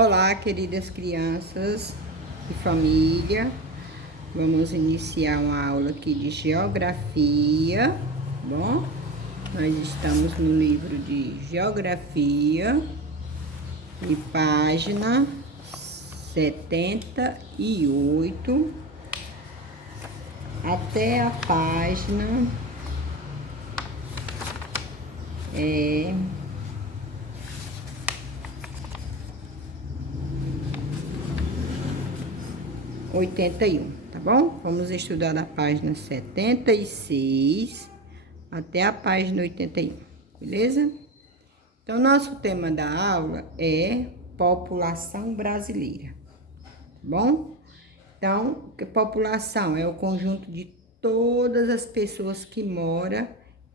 Olá, queridas crianças e família. Vamos iniciar uma aula aqui de geografia, tá bom? Nós estamos no livro de geografia e página 78 até a página 81, tá bom? Vamos estudar da página 76 até a página 81, beleza? Então, nosso tema da aula é população brasileira, tá bom? Então, que população é o conjunto de todas as pessoas que moram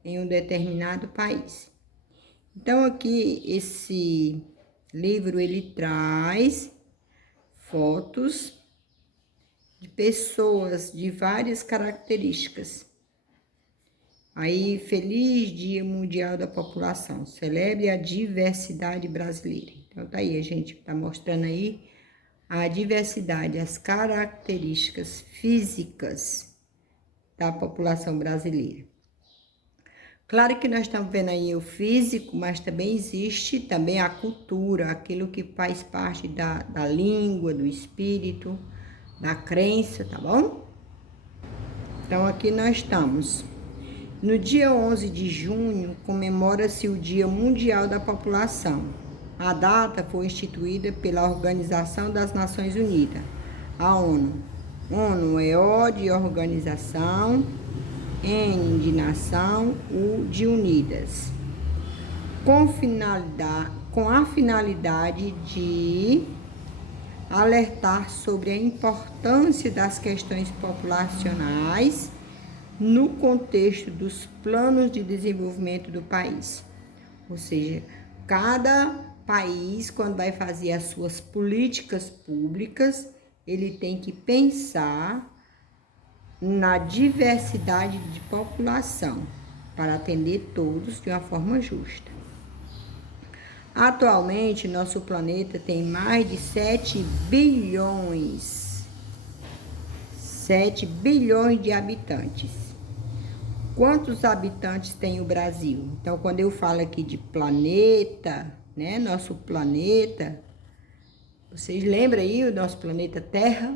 em um determinado país. Então, aqui, esse livro, ele traz fotos de pessoas de várias características. Aí, feliz Dia Mundial da População, celebre a diversidade brasileira. Então, tá aí, a gente tá mostrando aí a diversidade, as características físicas da população brasileira. Claro que nós estamos vendo aí o físico, mas também existe também a cultura, aquilo que faz parte da língua, do espírito, da crença, tá bom? Então, aqui nós estamos. No dia 11 de junho, comemora-se o Dia Mundial da População. A data foi instituída pela Organização das Nações Unidas, a ONU. ONU é O de organização, N de nação, U de unidas. Com a finalidade de alertar sobre a importância das questões populacionais no contexto dos planos de desenvolvimento do país. Ou seja, cada país, quando vai fazer as suas políticas públicas, ele tem que pensar na diversidade de população para atender todos de uma forma justa. Atualmente, nosso planeta tem mais de 7 bilhões de habitantes. Quantos habitantes tem o Brasil? Então, quando eu falo aqui de planeta, né? Nosso planeta, vocês lembram aí o nosso planeta Terra,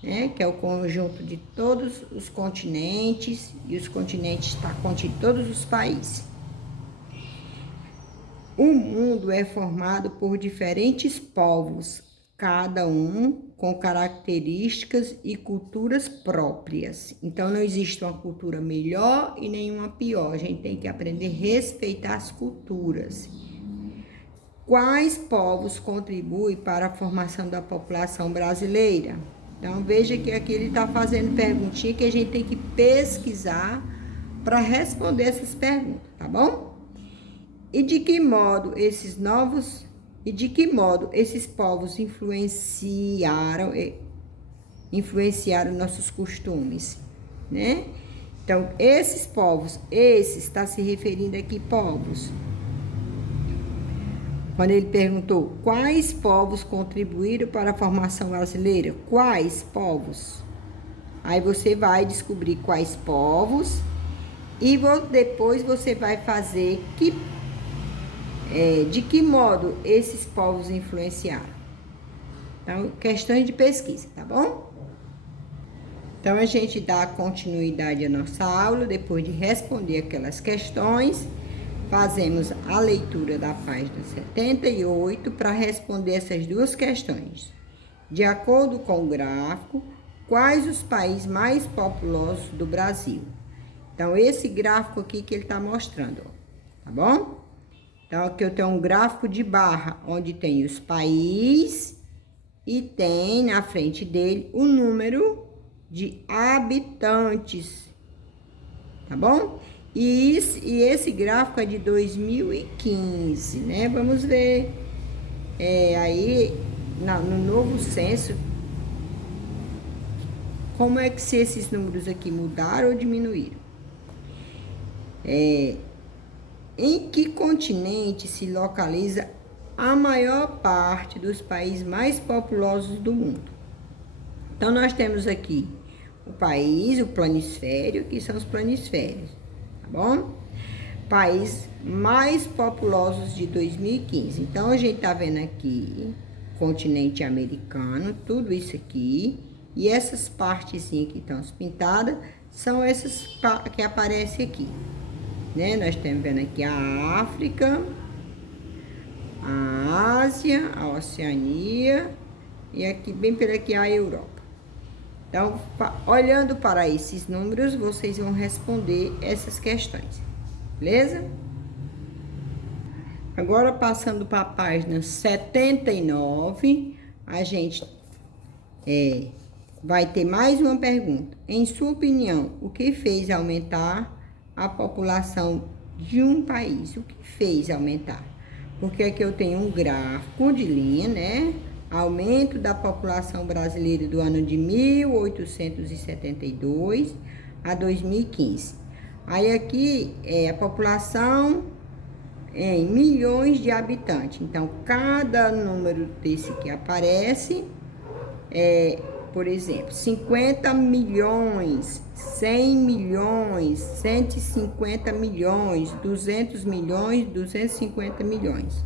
né? Que é o conjunto de todos os continentes, e os continentes estão contidos todos os países. O mundo é formado por diferentes povos, cada um com características e culturas próprias. Então, não existe uma cultura melhor e nenhuma pior. A gente tem que aprender a respeitar as culturas. Quais povos contribuem para a formação da população brasileira? Então, veja que aqui ele está fazendo perguntinha que a gente tem que pesquisar para responder essas perguntas, tá bom? E de que modo esses povos influenciaram nossos costumes, né? Então, esses povos, está se referindo a que povos? Quando ele perguntou quais povos contribuíram para a formação brasileira, quais povos? Aí você vai descobrir quais povos e depois você vai fazer de que modo esses povos influenciaram. Então, questões de pesquisa, tá bom? Então, a gente dá continuidade à nossa aula, depois de responder aquelas questões, fazemos a leitura da página 78 para responder essas duas questões. De acordo com o gráfico, quais os países mais populosos do Brasil? Então, esse gráfico aqui que ele está mostrando, ó, tá bom? Então, aqui eu tenho um gráfico de barra, onde tem os países e tem na frente dele o número de habitantes, tá bom? E esse gráfico é de 2015, né? Vamos ver aí no novo censo, como é que se esses números aqui mudaram ou diminuíram. Em que continente se localiza a maior parte dos países mais populosos do mundo. Então, nós temos aqui o país, o planisfério, que são os planisférios, tá bom? Países mais populosos de 2015. Então, a gente tá vendo aqui continente americano, tudo isso aqui, e essas partezinhas que estão pintadas são essas que aparecem aqui, né? Nós estamos vendo aqui a África, a Ásia, a Oceania e aqui, bem por aqui, a Europa. Então, olhando para esses números, vocês vão responder essas questões, beleza? Agora, passando para a página 79, a gente vai ter mais uma pergunta. Em sua opinião, o que fez aumentar a população de um país? O que fez aumentar? Porque aqui eu tenho um gráfico de linha, né? Aumento da população brasileira do ano de 1872 a 2015. Aí aqui é a população em milhões de habitantes. Então, cada número desse que aparece por exemplo, 50 milhões, 100 milhões, 150 milhões, 200 milhões, 250 milhões.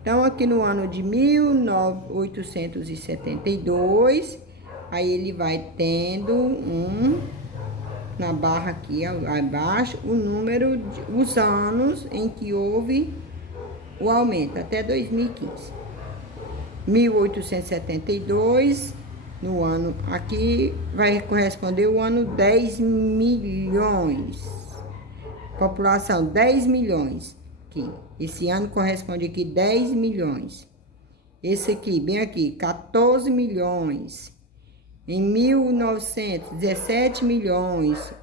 Então, aqui no ano de 1872, aí ele vai tendo na barra aqui abaixo, o número, os anos em que houve o aumento, até 2015. 1872, no ano aqui, vai corresponder o ano 10 milhões. População 10 milhões. Aqui. Esse ano corresponde aqui 10 milhões. Esse aqui, bem aqui, 14 milhões. Em 1900, 17 milhões.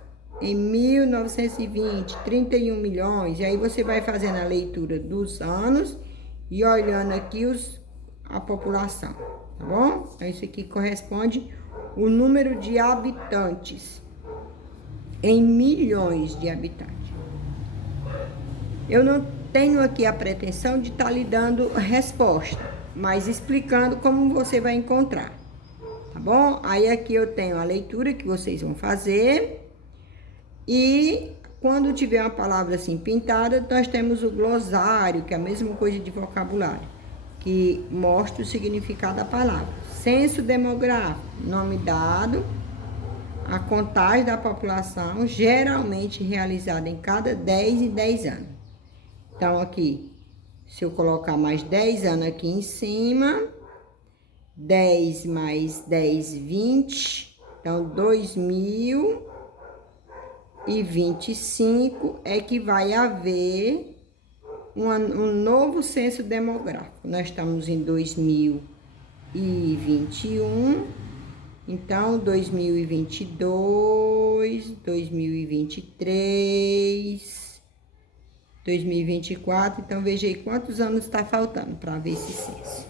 Em 1920, 31 milhões. E aí você vai fazendo a leitura dos anos e olhando aqui a população, tá bom? Então, isso aqui corresponde o número de habitantes em milhões de habitantes. Eu não tenho aqui a pretensão de estar lhe dando resposta, mas explicando como você vai encontrar, tá bom? Aí aqui eu tenho a leitura que vocês vão fazer e quando tiver uma palavra assim pintada, nós temos o glossário, que é a mesma coisa de vocabulário, que mostra o significado da palavra. Censo demográfico, nome dado, a contagem da população, geralmente realizada em cada 10 em 10 anos. Então, aqui, se eu colocar mais 10 anos aqui em cima, 10 mais 10, 20, então 2025 é que vai haver um novo censo demográfico. Nós estamos em 2021, então 2022, 2023, 2024. Então veja aí quantos anos está faltando para ver esse censo.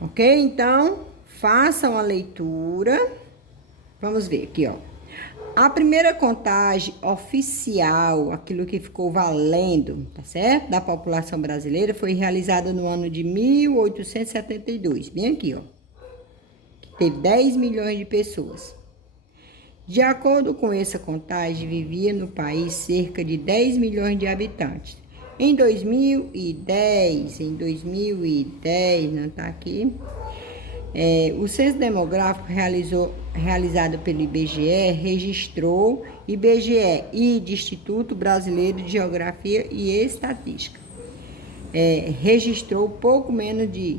Ok? Então façam a leitura. Vamos ver aqui, ó. A primeira contagem oficial, aquilo que ficou valendo, tá certo? Da população brasileira foi realizada no ano de 1872, bem aqui, ó. Que teve 10 milhões de pessoas. De acordo com essa contagem, vivia no país cerca de 10 milhões de habitantes. Em 2010, não tá aqui, o censo demográfico realizado pelo IBGE registrou IBGE e do Instituto Brasileiro de Geografia e Estatística. Registrou pouco menos de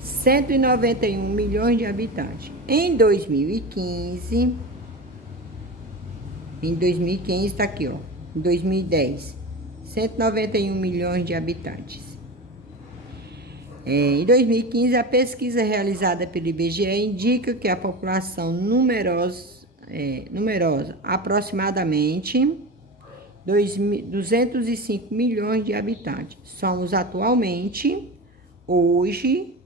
191 milhões de habitantes. Em 2015 está aqui, ó, em 2010, 191 milhões de habitantes. Em 2015, a pesquisa realizada pelo IBGE indica que a população numerosa, aproximadamente 205 milhões de habitantes. Somos atualmente, hoje,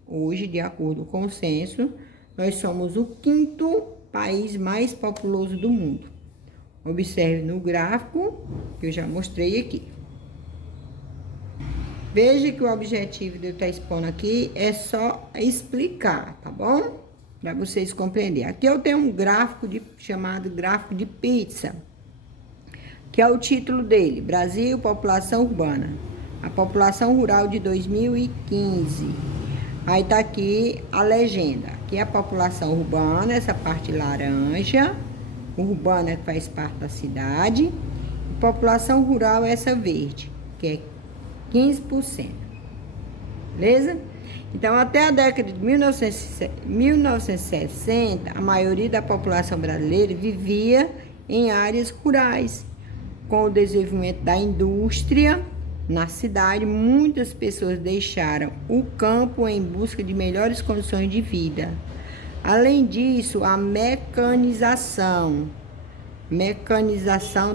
de acordo com o censo, nós somos o 5º país mais populoso do mundo. Observe no gráfico que eu já mostrei aqui. Veja que o objetivo de eu estar expondo aqui é só explicar, tá bom? Para vocês compreenderem. Aqui eu tenho um gráfico chamado gráfico de pizza, que é o título dele: Brasil, população urbana. A população rural de 2015. Aí tá aqui a legenda. Aqui é a população urbana, essa parte laranja. Urbana que faz parte da cidade. E população rural essa verde, que é 15%. Beleza? Então, até a década de 1960, a maioria da população brasileira vivia em áreas rurais. Com o desenvolvimento da indústria na cidade, muitas pessoas deixaram o campo em busca de melhores condições de vida. Além disso, a mecanização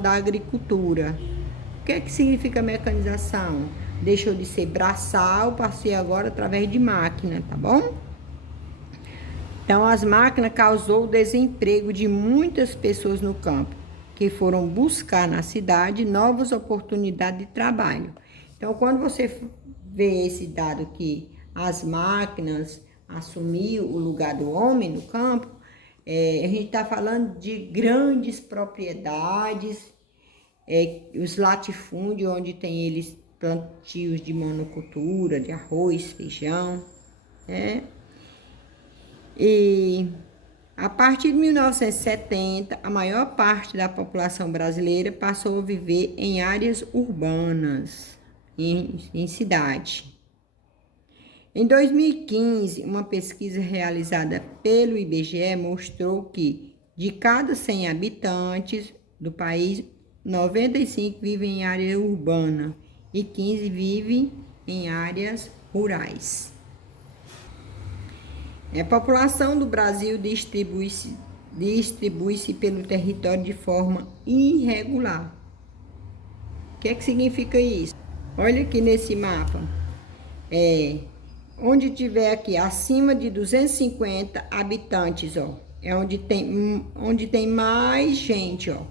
da agricultura. O que é que significa mecanização? Deixou de ser braçal, passei agora através de máquina, tá bom? Então, as máquinas causou o desemprego de muitas pessoas no campo, que foram buscar na cidade novas oportunidades de trabalho. Então, quando você vê esse dado que as máquinas assumiu o lugar do homem no campo, a gente está falando de grandes propriedades, os latifúndios, onde tem eles plantios de monocultura, de arroz, feijão, né? E a partir de 1970, a maior parte da população brasileira passou a viver em áreas urbanas, em cidade. Em 2015, uma pesquisa realizada pelo IBGE mostrou que de cada 100 habitantes do país, 95 vivem em área urbana e 15 vivem em áreas rurais. A população do Brasil distribui-se pelo território de forma irregular. O que é que significa isso? Olha aqui nesse mapa. Onde tiver aqui acima de 250 habitantes, ó, é onde tem mais gente, ó.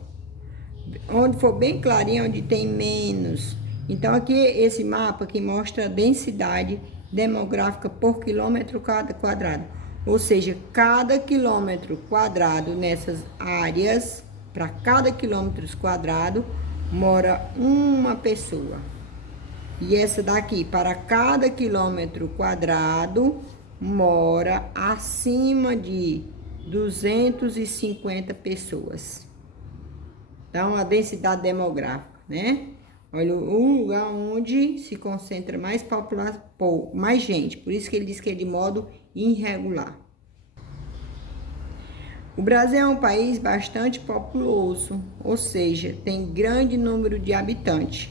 Onde for bem clarinho, onde tem menos. Então, aqui, esse mapa que mostra a densidade demográfica por quilômetro quadrado. Ou seja, cada quilômetro quadrado nessas áreas, para cada quilômetro quadrado, mora uma pessoa. E essa daqui, para cada quilômetro quadrado, mora acima de 250 pessoas. Então, a densidade demográfica, né? Olha, um lugar onde se concentra mais população, mais gente. Por isso que ele diz que é de modo irregular. O Brasil é um país bastante populoso, ou seja, tem grande número de habitantes.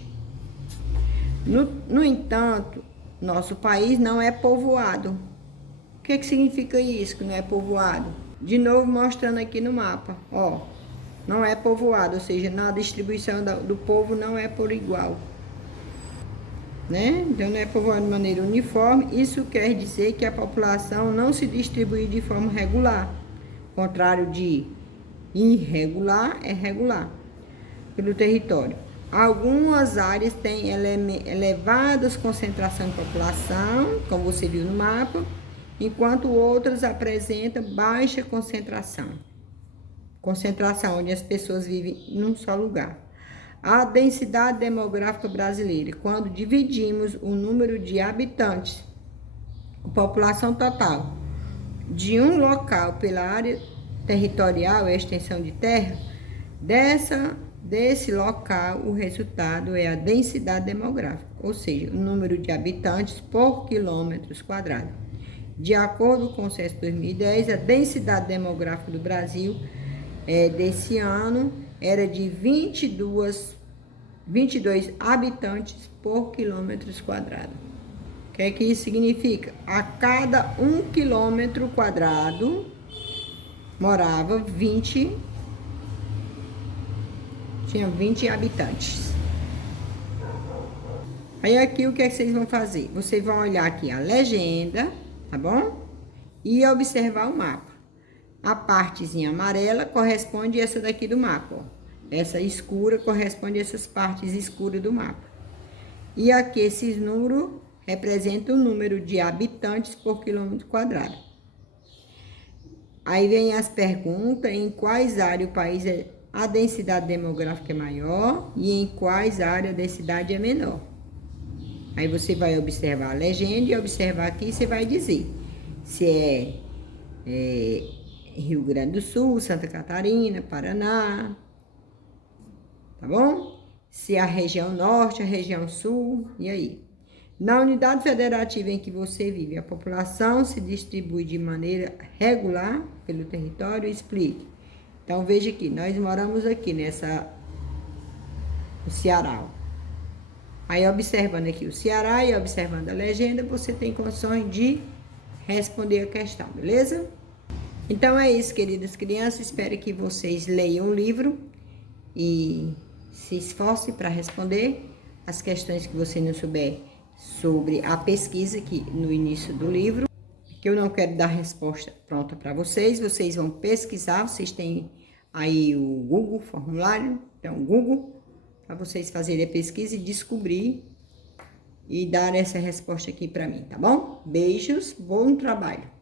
No entanto, nosso país não é povoado. O que significa isso, que não é povoado? De novo, mostrando aqui no mapa, ó. Não é povoado, ou seja, na distribuição do povo não é por igual, né? Então, não é povoado de maneira uniforme. Isso quer dizer que a população não se distribui de forma regular. Contrário de irregular, é regular pelo território. Algumas áreas têm elevadas concentração de população, como você viu no mapa, enquanto outras apresentam baixa concentração, onde as pessoas vivem num só lugar. A densidade demográfica brasileira, quando dividimos o número de habitantes, a população total, de um local pela área territorial e extensão de terra, desse local, o resultado é a densidade demográfica, ou seja, o número de habitantes por quilômetros quadrados. De acordo com o censo 2010, a densidade demográfica do Brasil desse ano era de 22 habitantes por quilômetros quadrados. O que é que isso significa? A cada 1 quilômetro quadrado morava 20 habitantes. Aí aqui o que é que vocês vão fazer? Vocês vão olhar aqui a legenda, tá bom? E observar o mapa. A partezinha amarela corresponde a essa daqui do mapa, ó. Essa escura corresponde a essas partes escuras do mapa. E aqui esses números representam o número de habitantes por quilômetro quadrado. Aí vem as perguntas, em quais áreas o país a densidade demográfica é maior e em quais áreas a densidade é menor. Aí você vai observar a legenda e observar aqui você vai dizer se é Rio Grande do Sul, Santa Catarina, Paraná, tá bom? Se é a região norte, a região sul, e aí? Na unidade federativa em que você vive, a população se distribui de maneira regular pelo território? Explique. Então, veja aqui, nós moramos aqui no Ceará. Aí, observando aqui o Ceará e observando a legenda, você tem condições de responder a questão, beleza? Então, é isso, queridas crianças. Espero que vocês leiam o livro e se esforcem para responder as questões que você não souber sobre a pesquisa aqui no início do livro, que eu não quero dar resposta pronta para vocês. Vocês vão pesquisar, vocês têm aí o Google, formulário, então Google, para vocês fazerem a pesquisa e descobrir e dar essa resposta aqui para mim, tá bom? Beijos, bom trabalho!